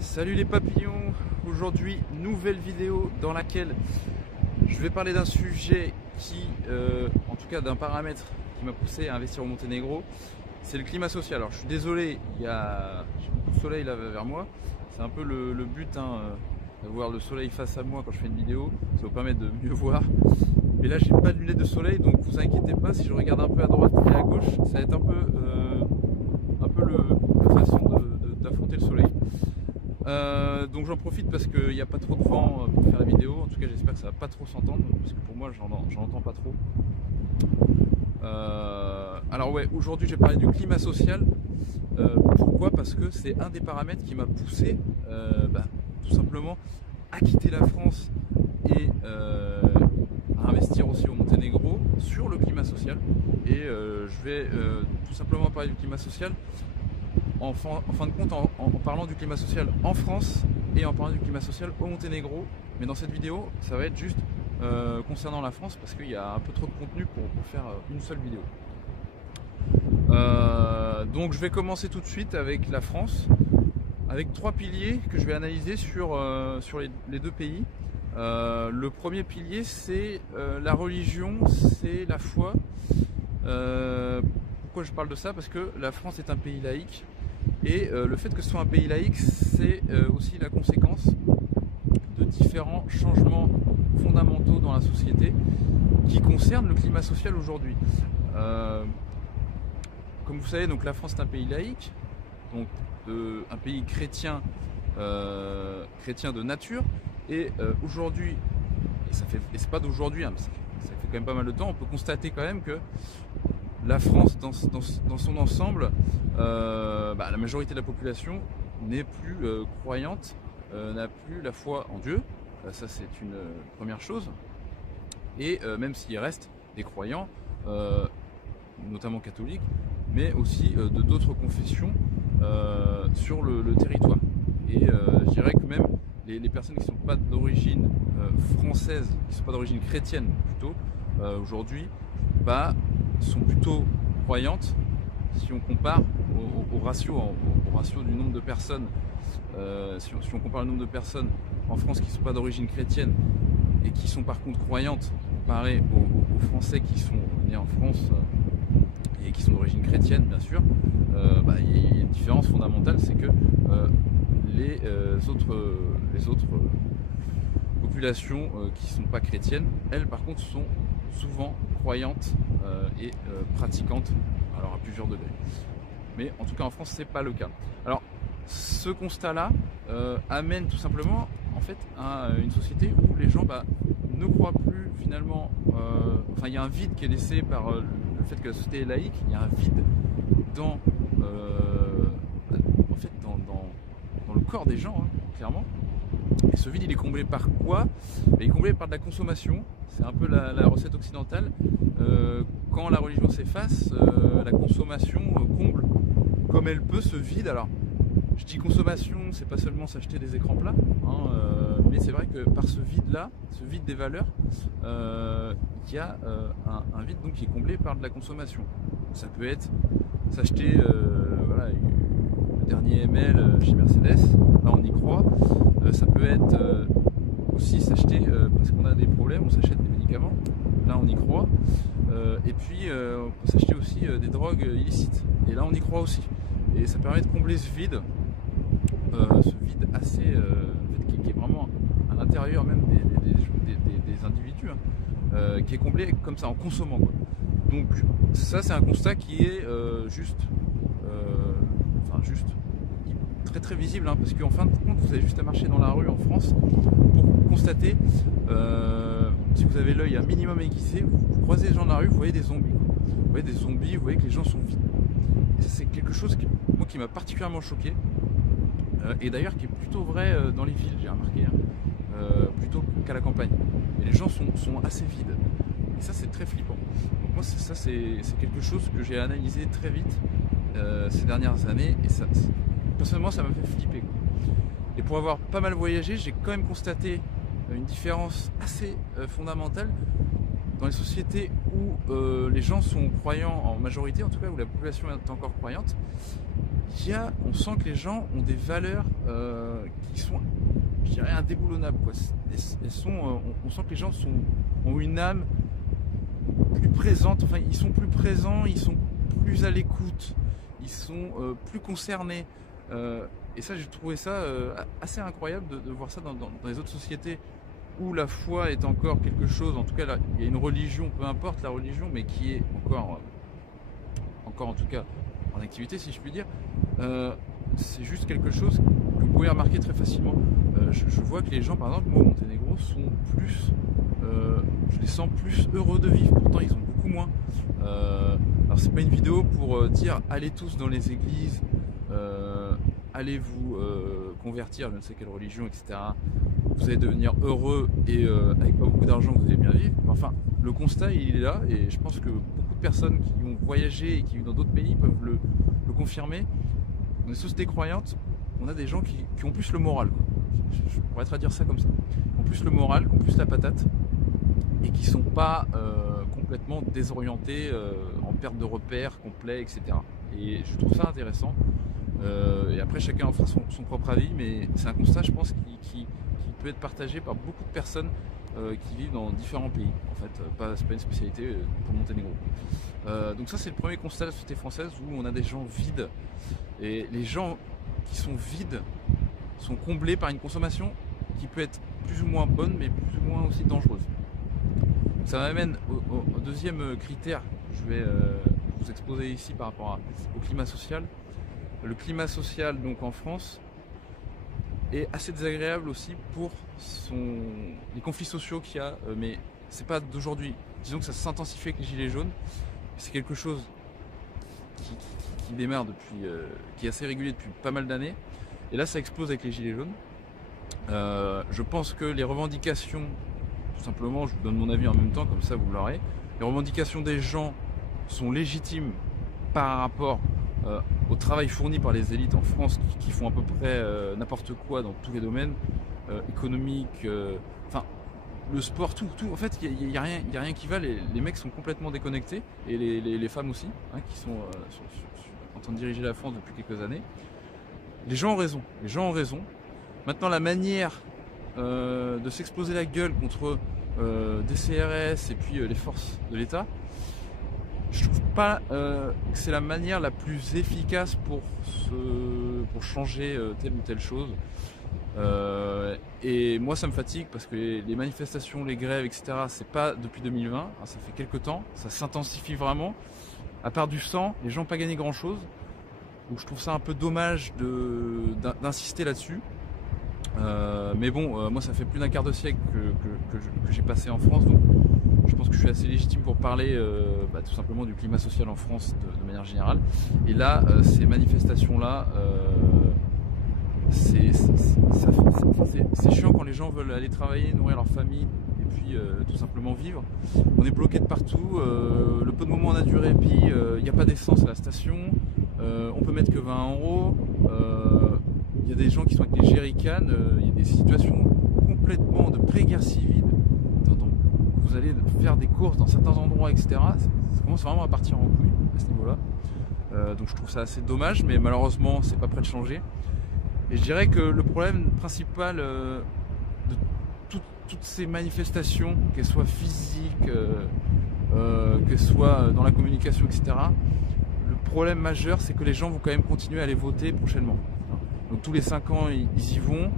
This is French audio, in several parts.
Salut les papillons, aujourd'hui nouvelle vidéo dans laquelle je vais parler d'un sujet qui, en tout cas d'un paramètre qui m'a poussé à investir au Monténégro, c'est le climat social. Alors je suis désolé, j'ai beaucoup de soleil là vers moi, c'est un peu le but d'avoir le soleil face à moi quand je fais une vidéo, ça va permettre de mieux voir. Mais là j'ai pas de lunettes de soleil, donc vous inquiétez pas, si je regarde un peu à droite et à gauche, ça va être un peu la façon d'affronter le soleil. Donc j'en profite parce qu'il n'y a pas trop de vent pour faire la vidéo. En tout cas j'espère que ça va pas trop s'entendre, parce que pour moi j'en entends pas trop. Alors ouais, aujourd'hui j'ai parlé du climat social. Pourquoi? Parce que c'est un des paramètres qui m'a poussé tout simplement à quitter la France et à investir aussi au Monténégro sur le climat social. Et je vais tout simplement parler du climat social en fin de compte en parlant du climat social en France et en parlant du climat social au Monténégro. Mais dans cette vidéo ça va être juste concernant la France, parce qu'il y a un peu trop de contenu pour faire une seule vidéo. Donc je vais commencer tout de suite avec la France, avec trois piliers que je vais analyser sur les deux pays. Le premier pilier, c'est la religion, c'est la foi. Pourquoi je parle de ça? Parce que la France est un pays laïque, et le fait que ce soit un pays laïque, c'est aussi la conséquence de différents changements fondamentaux dans la société qui concernent le climat social aujourd'hui. Comme vous savez, donc la France est un pays laïque, donc un pays chrétien, chrétien de nature, et aujourd'hui, et c'est pas d'aujourd'hui, hein, ça fait quand même pas mal de temps, on peut constater quand même que la France dans son ensemble, la majorité de la population n'est plus croyante, n'a plus la foi en Dieu. Ça c'est une première chose, et même s'il reste des croyants, notamment catholiques, mais aussi de d'autres confessions sur le territoire. Et je dirais que même les personnes qui ne sont pas d'origine française, qui ne sont pas d'origine chrétienne plutôt, aujourd'hui, sont plutôt croyantes si on compare au ratio du nombre de personnes. Si on compare le nombre de personnes en France qui ne sont pas d'origine chrétienne et qui sont par contre croyantes, comparé aux Français qui sont nés en France et qui sont d'origine chrétienne, bien sûr, il y a une différence fondamentale, c'est que les autres populations qui ne sont pas chrétiennes, elles par contre sont souvent croyantes et pratiquantes, alors à plusieurs degrés. Mais en tout cas en France c'est pas le cas. Alors ce constat là amène tout simplement en fait à une société où les gens ne croient plus finalement, il y a un vide qui est laissé par le fait que la société est laïque. Il y a un vide dans le corps des gens, hein, clairement. Et ce vide il est comblé par quoi? Il est comblé par de la consommation. C'est un peu la recette occidentale. Quand la religion s'efface, la consommation comble comme elle peut ce vide. Alors je dis consommation, c'est pas seulement s'acheter des écrans plats, hein, mais c'est vrai que par ce vide-là, ce vide des valeurs, il y a un vide donc qui est comblé par de la consommation. Ça peut être s'acheter le dernier ML chez Mercedes, là on y croit. Ça peut être aussi s'acheter, parce qu'on a des problèmes, on s'achète des médicaments, là on y croit. Et puis on peut s'acheter aussi des drogues illicites, et là on y croit aussi. Et ça permet de combler ce vide assez qui est vraiment à l'intérieur même des individus, hein, qui est comblé comme ça en consommant, quoi. Donc ça c'est un constat qui est juste très très visible, hein, parce qu'en fin de compte vous avez juste à marcher dans la rue en France pour constater, si vous avez l'œil un minimum aiguisé, vous croisez les gens dans la rue, vous voyez des zombies, quoi. Vous voyez des zombies, vous voyez que les gens sont vides. Et ça c'est quelque chose qui m'a particulièrement choqué, et d'ailleurs qui est plutôt vrai dans les villes, j'ai remarqué, hein, plutôt qu'à la campagne. Et les gens sont assez vides, et ça c'est très flippant. Donc moi ça c'est quelque chose que j'ai analysé très vite ces dernières années, et ça personnellement ça m'a fait flipper, quoi. Et pour avoir pas mal voyagé, j'ai quand même constaté une différence assez fondamentale dans les sociétés où les gens sont croyants en majorité, en tout cas où la population est encore croyante. on sent que les gens ont des valeurs qui sont, je dirais, indéboulonnables, quoi. On sent que les gens ont une âme plus présente, enfin ils sont plus présents, ils sont plus à l'écoute, ils sont plus concernés. Et ça, j'ai trouvé ça assez incroyable de voir ça dans les autres sociétés où la foi est encore quelque chose, en tout cas là, il y a une religion, peu importe la religion, mais qui est encore en tout cas en activité, si je puis dire. C'est juste quelque chose que vous pouvez remarquer très facilement. Je vois que les gens, par exemple, moi au Monténégro, sont plus, je les sens plus heureux de vivre, pourtant ils ont beaucoup moins. Alors c'est pas une vidéo pour dire allez tous dans les églises, allez vous convertir, je ne sais quelle religion, etc. Vous allez devenir heureux et avec pas beaucoup d'argent vous allez bien vivre. Enfin, le constat il est là et je pense que beaucoup de personnes qui ont voyagé et qui vivent dans d'autres pays peuvent le confirmer. Dans les sociétés croyantes, on a des gens qui ont plus le moral, quoi. Je pourrais traduire ça comme ça. Qui ont plus le moral, qui ont plus la patate et qui sont pas complètement désorientés, en perte de repères complet, etc. Et je trouve ça intéressant. Et après chacun en fera son propre avis, mais c'est un constat, je pense, qui peut être partagé par beaucoup de personnes qui vivent dans différents pays. En fait, c'est pas une spécialité pour Monténégro. Donc ça, c'est le premier constat de la société française où on a des gens vides. Et les gens qui sont vides sont comblés par une consommation qui peut être plus ou moins bonne, mais plus ou moins aussi dangereuse. Donc ça m'amène au deuxième critère que je vais vous exposer ici par rapport au climat social. Le climat social, donc en France, est assez désagréable aussi pour les conflits sociaux qu'il y a, mais c'est pas d'aujourd'hui. Disons que ça s'intensifie avec les gilets jaunes. C'est quelque chose qui démarre qui est assez régulier depuis pas mal d'années. Et là, ça explose avec les gilets jaunes. Je pense que les revendications, tout simplement, je vous donne mon avis en même temps, comme ça vous l'aurez. Les revendications des gens sont légitimes par rapport au travail fourni par les élites en France qui font à peu près n'importe quoi dans tous les domaines, économiques, enfin le sport, tout. En fait, il n'y a rien qui va. Les mecs sont complètement déconnectés et les femmes aussi, hein, qui sont en train de diriger la France depuis quelques années. Les gens ont raison. Maintenant, la manière de s'exploser la gueule contre des CRS et puis les forces de l'État, je trouve pas que c'est la manière la plus efficace pour changer telle ou telle chose. Et moi ça me fatigue parce que les manifestations, les grèves, etc. c'est pas depuis 2020, hein, ça fait quelques temps, ça s'intensifie vraiment. À part du sang, les gens n'ont pas gagné grand chose. Donc je trouve ça un peu dommage d'insister là-dessus. Mais bon, moi ça fait plus d'un quart de siècle que j'ai passé en France, donc je pense que je suis assez légitime pour parler tout simplement du climat social en France de manière générale. Et là, ces manifestations-là, c'est chiant quand les gens veulent aller travailler, nourrir leur famille et puis tout simplement vivre. On est bloqué de partout, le peu de moments on a du répit, il n'y a pas d'essence à la station, on peut mettre que 20 €. Il y a des gens qui sont avec des jerrycans, il y a des situations complètement de pré-guerre civile. Vous allez faire des courses dans certains endroits, etc. Ça commence vraiment à partir en couille à ce niveau-là. Donc je trouve ça assez dommage, mais malheureusement c'est pas prêt de changer. Et je dirais que le problème principal de toutes ces manifestations, qu'elles soient physiques, qu'elles soient dans la communication, etc., le problème majeur c'est que les gens vont quand même continuer à aller voter prochainement. Donc tous les 5 ans ils y vont.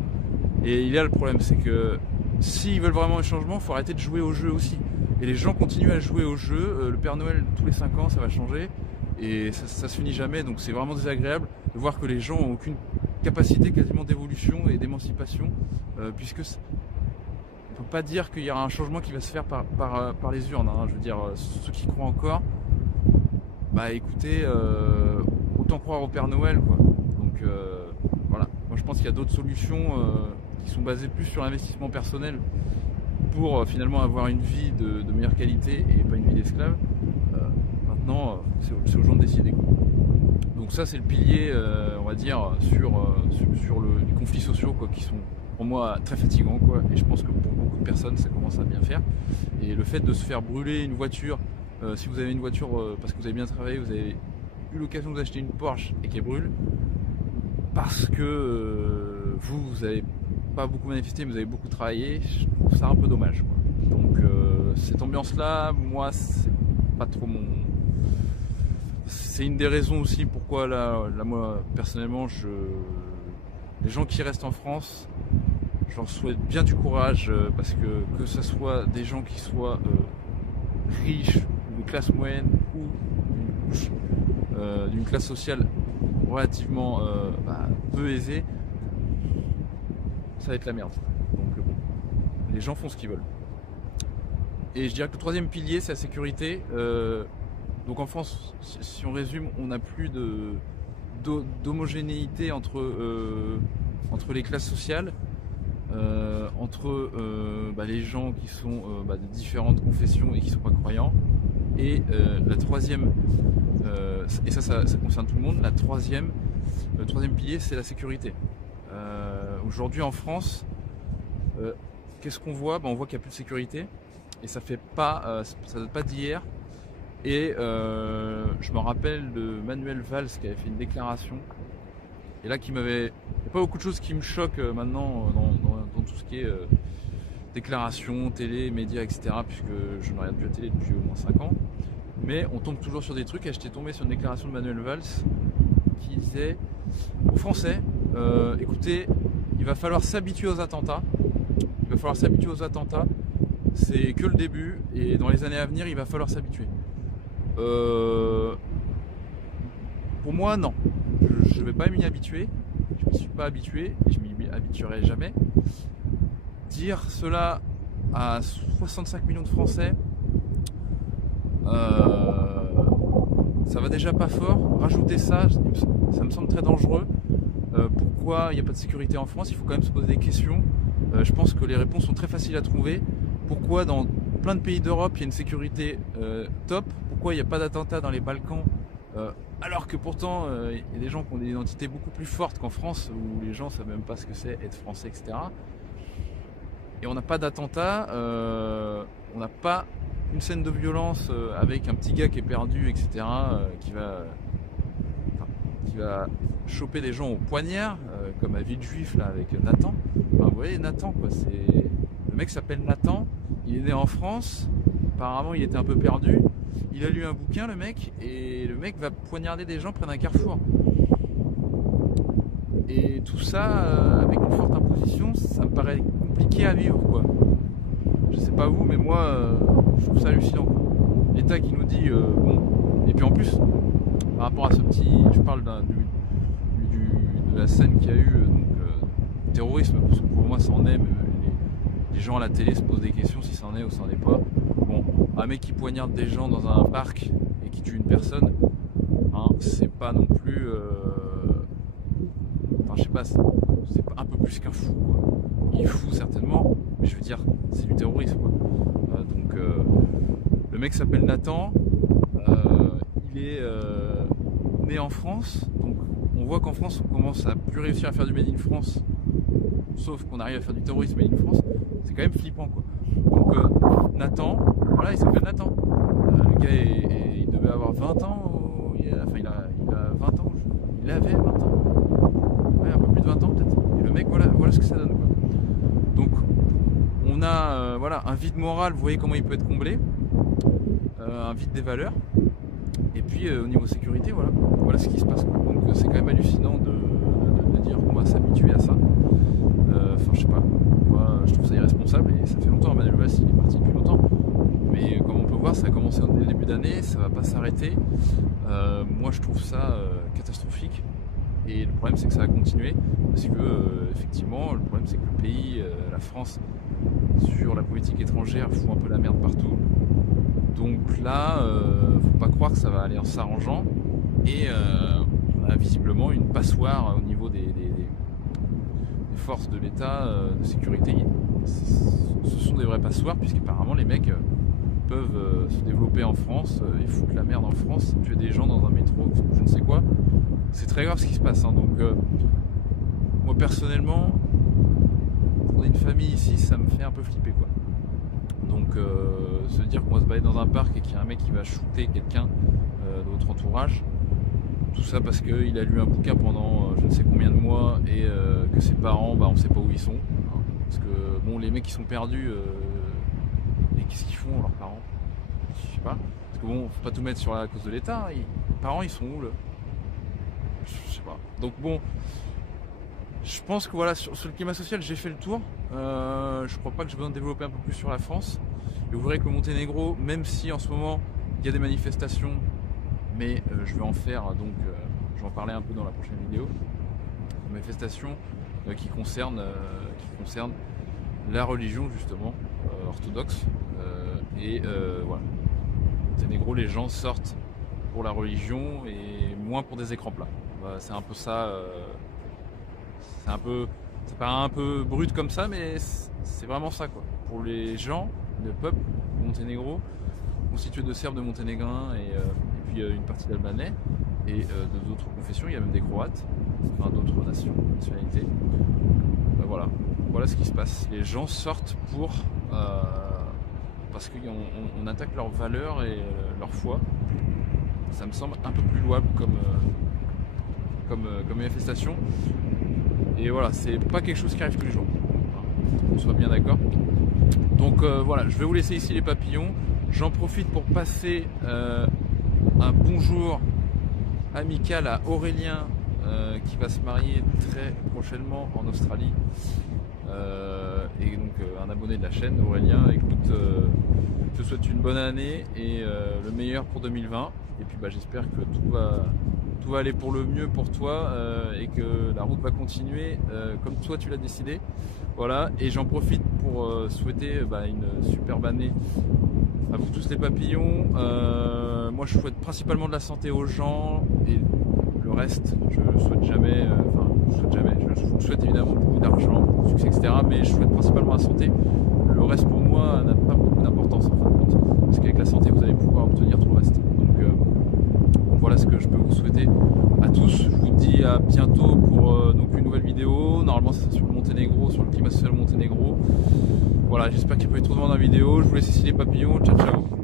Et il y a le problème, c'est que s'ils veulent vraiment un changement, il faut arrêter de jouer au jeu aussi. Et les gens continuent à jouer au jeu. Le Père Noël, tous les 5 ans, ça va changer. Et ça se finit jamais. Donc c'est vraiment désagréable de voir que les gens n'ont aucune capacité quasiment d'évolution et d'émancipation. Puisque on ne peut pas dire qu'il y aura un changement qui va se faire par les urnes. Hein. Je veux dire, ceux qui croient encore, bah écoutez, autant croire au Père Noël, quoi. Donc voilà. Moi je pense qu'il y a d'autres solutions qui sont basées plus sur l'investissement personnel pour finalement avoir une vie de meilleure qualité et pas une vie d'esclave. Maintenant, c'est aux gens de décider, quoi. Donc ça c'est le pilier, on va dire, sur les conflits sociaux, quoi, qui sont pour moi très fatigants, quoi. Et je pense que pour beaucoup de personnes ça commence à bien faire. Et le fait de se faire brûler une voiture, si vous avez une voiture parce que vous avez bien travaillé, vous avez eu l'occasion de vous acheter une Porsche et qu'elle brûle parce que vous avez pas beaucoup manifesté, mais vous avez beaucoup travaillé, je trouve ça un peu dommage, quoi. Donc cette ambiance-là, moi, c'est pas trop mon... C'est une des raisons aussi pourquoi là moi, personnellement, les gens qui restent en France, je leur souhaite bien du courage, parce que ce soit des gens qui soient riches, ou de classe moyenne, ou d'une classe sociale relativement peu aisée, ça va être la merde. Donc bon, les gens font ce qu'ils veulent. Et je dirais que le troisième pilier, c'est la sécurité. Donc en France, si on résume, on n'a plus d'homogénéité entre les classes sociales, entre les gens qui sont de différentes confessions et qui ne sont pas croyants. Et la troisième, et ça concerne tout le monde, le troisième pilier, c'est la sécurité. Aujourd'hui en France, qu'est-ce qu'on voit? On voit qu'il n'y a plus de sécurité, et ça date pas d'hier. Et je me rappelle de Manuel Valls qui avait fait une déclaration, et là il n'y a pas beaucoup de choses qui me choquent maintenant dans tout ce qui est déclaration, télé, médias, etc., puisque je ne regarde plus la télé depuis au moins 5 ans, mais on tombe toujours sur des trucs. Et j'étais tombé sur une déclaration de Manuel Valls qui disait aux Français, écoutez, il va falloir s'habituer aux attentats, c'est que le début, et dans les années à venir il va falloir s'habituer. Pour moi, non, je ne vais pas m'y habituer, je ne m'y suis pas habitué et je m'y habituerai jamais. Dire cela à 65 millions de Français, ça va déjà pas fort. Rajouter ça me semble très dangereux. Pourquoi il n'y a pas de sécurité en France? Il faut quand même se poser des questions. Je pense que les réponses sont très faciles à trouver. Pourquoi dans plein de pays d'Europe il y a une sécurité top? Pourquoi il n'y a pas d'attentats dans les Balkans, alors que pourtant il y a des gens qui ont des identités beaucoup plus fortes qu'en France, où les gens ne savent même pas ce que c'est être français, etc. Et on n'a pas d'attentats, on n'a pas une scène de violence avec un petit gars qui est perdu, etc., qui va choper des gens au poignard, comme à Villejuif là avec Nathan. Enfin, vous voyez, Nathan, quoi, le mec s'appelle Nathan, il est né en France, apparemment il était un peu perdu, il a lu un bouquin, le mec, et le mec va poignarder des gens près d'un carrefour. Et tout ça avec une forte imposition, ça me paraît compliqué à vivre, quoi. Je sais pas vous, mais moi je trouve ça hallucinant. L'État qui nous dit bon, et puis en plus par rapport à ce petit, je parle de la scène qu'il y a eu, terrorisme, parce que pour moi ça en est, mais les gens à la télé se posent des questions si ça en est ou ça en est pas. Bon, un mec qui poignarde des gens dans un parc et qui tue une personne, hein, c'est pas non plus enfin je sais pas, c'est pas un peu plus qu'un fou, quoi. Il est fou certainement, mais je veux dire, c'est du terrorisme, quoi. Donc le mec s'appelle Nathan, il est né en France, donc on voit qu'en France on commence à plus réussir à faire du Made in France, sauf qu'on arrive à faire du terrorisme Made in France. C'est quand même flippant, quoi. Donc Nathan, voilà, il s'appelle Nathan. Le gars il devait avoir 20 ans, il a 20 ans, il avait 20 ans, ouais, un peu plus de 20 ans peut-être. Et le mec, voilà ce que ça donne, quoi. Donc on a un vide moral, vous voyez comment il peut être comblé, un vide des valeurs. Et puis au niveau sécurité, voilà ce qui se passe, quoi. Donc c'est quand même hallucinant de dire qu'on va s'habituer à ça. Enfin je sais pas, moi je trouve ça irresponsable, et ça fait longtemps. Manuel Valls il est parti depuis longtemps, mais comme on peut voir ça a commencé dès le début d'année, ça va pas s'arrêter. Moi je trouve ça catastrophique, et le problème c'est que ça va continuer, parce que effectivement le problème c'est que le pays, la France, sur la politique étrangère fout un peu la merde partout. Donc là faut pas croire que ça va aller en s'arrangeant, et on a visiblement une passoire au niveau des forces de l'État de sécurité. Ce sont des vraies passoires, puisqu'apparemment les mecs peuvent se développer en France et foutre la merde en France, tuer des gens dans un métro, je ne sais quoi. C'est très grave ce qui se passe, hein. Donc moi personnellement, pour une famille ici, ça me fait un peu flipper, quoi. Donc se dire qu'on va se balader dans un parc et qu'il y a un mec qui va shooter quelqu'un de votre entourage, Tout ça parce qu'il a lu un bouquin pendant je ne sais combien de mois et que ses parents, on ne sait pas où ils sont. Hein. Parce que bon, les mecs qui sont perdus, et qu'est-ce qu'ils font leurs parents? Je sais pas. Parce que bon, faut pas tout mettre sur la cause de l'État. Les parents, ils sont où là? Je sais pas. Donc bon, je pense que voilà, sur le climat social, j'ai fait le tour. Je crois pas que j'ai besoin de développer un peu plus sur la France. Et vous verrez que le Monténégro, même si en ce moment il y a des manifestations, mais je vais en faire, donc je vais en parler un peu dans la prochaine vidéo. Des manifestations qui concernent la religion justement orthodoxe. Voilà. Monténégro, les gens sortent pour la religion et moins pour des écrans plats. C'est un peu ça. Ça paraît un peu brut comme ça, mais c'est vraiment ça quoi. Pour les gens, le peuple du Monténégro, constitué de Serbes, de Monténégrins et puis une partie d'Albanais et d'autres confessions, il y a même des Croates, enfin d'autres nationalités. Voilà ce qui se passe. Les gens sortent parce qu'on attaque leurs valeurs et leur foi. Ça me semble un peu plus louable comme manifestation. Et voilà, c'est pas quelque chose qui arrive tous les jours. On soit bien d'accord. Donc voilà, je vais vous laisser ici les papillons. J'en profite pour passer un bonjour amical à Aurélien qui va se marier très prochainement en Australie. Et donc un abonné de la chaîne, Aurélien, écoute, je te souhaite une bonne année et le meilleur pour 2020. Et puis j'espère que tout va aller pour le mieux pour toi et que la route va continuer comme toi tu l'as décidé. Voilà, et j'en profite pour souhaiter une superbe année à vous tous les papillons. Moi je souhaite principalement de la santé aux gens et le reste je souhaite jamais, je vous souhaite évidemment beaucoup d'argent, beaucoup de succès, etc. Mais je souhaite principalement la santé. Le reste pour moi n'a pas beaucoup d'importance en fin de compte, parce qu'avec la santé vous allez pouvoir obtenir tout le reste. Donc voilà ce que je peux vous souhaiter à tous. Je vous dis à bientôt pour donc une nouvelle vidéo. Normalement c'est sur le Monténégro, sur le climat social au Monténégro. Voilà, j'espère qu'il n'y a pas eu trop de monde dans la vidéo. Je vous laisse ici les papillons. Ciao ciao.